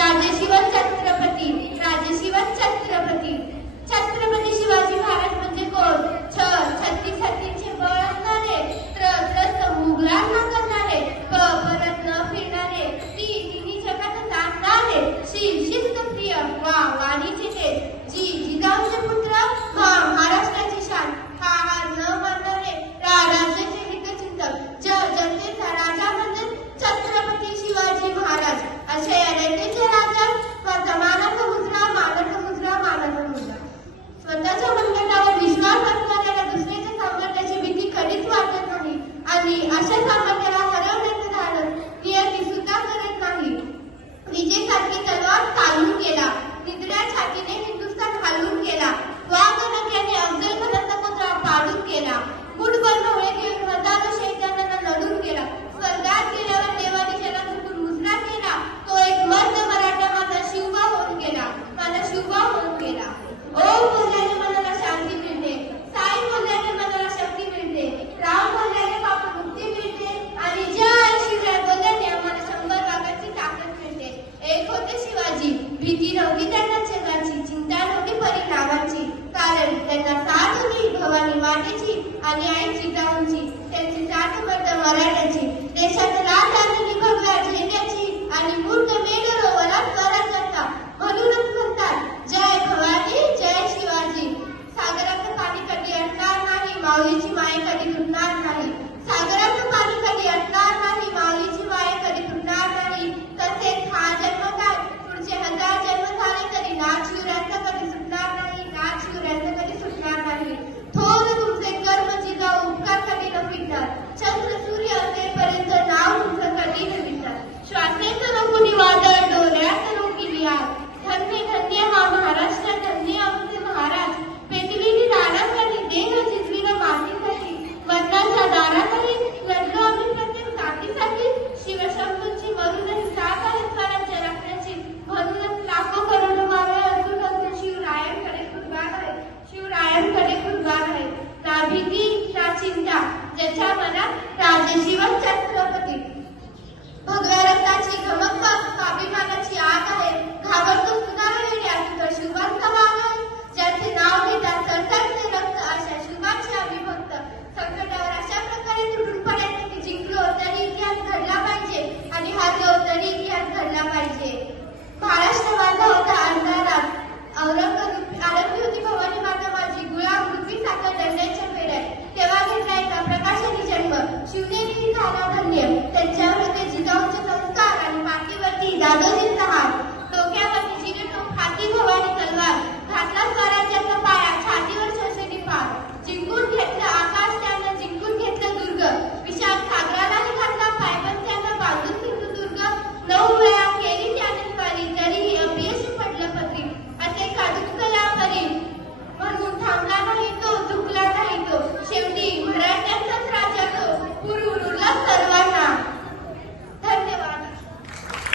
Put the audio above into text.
प्रादेशिक मराठीची आणि आई जिजाऊंची त्यांची जात मराठ्याची देशात लाल आणि भगव्या झेंड्याची आणि